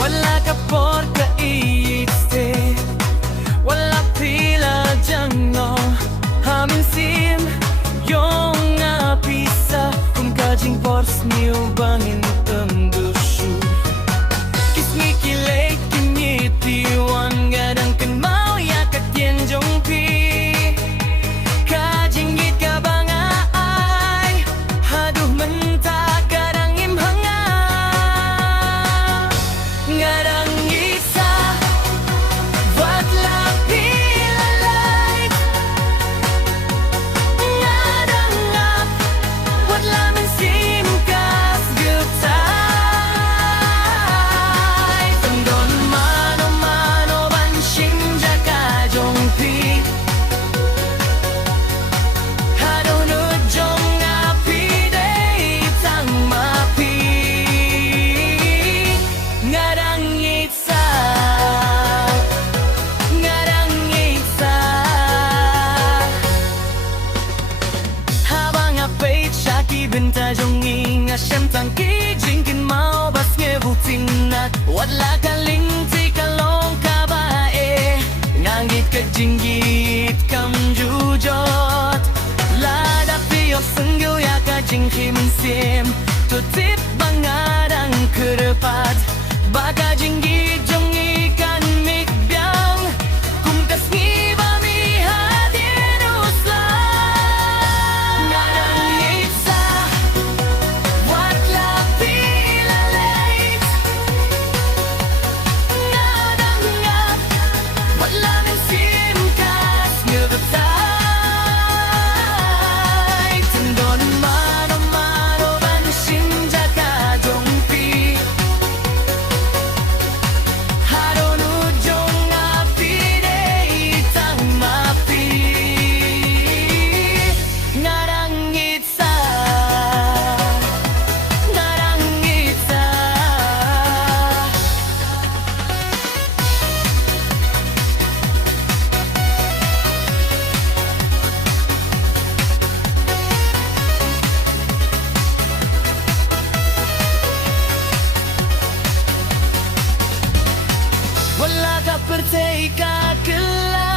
wala ka porka iiste, wala pila jango hamin sim yung apisa kung kajing pors niyo bangin tembushu kismi kilay kinyitiwan gadang kan mau ya katien jong pi kajing git ka banga ay haduh menta kadang imhanga gadang isa wat la pila light gadang up wat la men sim kas gutay tandon mano mano ban shinja ka jong pi hadono jong api day tang mapi gadang isa gadang isa habang apay chaki benta jong inga shem tang ki jingkin mau bas ngebutin at wala kaling tikalong kabae ngangit ka jinggit kam jujot lada piyo senggil ya ka jingki mensim tutip bangadang kedepat baka jinggit jong ikan mikbyang kumkas ngiba mi hadin uslan ngadang isa wat la pila late ngadang ngap wala men sim kas ngebatay tendon mano mano ban shinja ka jong pi hadono jong api day tang mapi ngadang isa ngadang isa wala ka percaya ka kela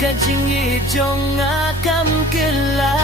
kajingi jong akam kela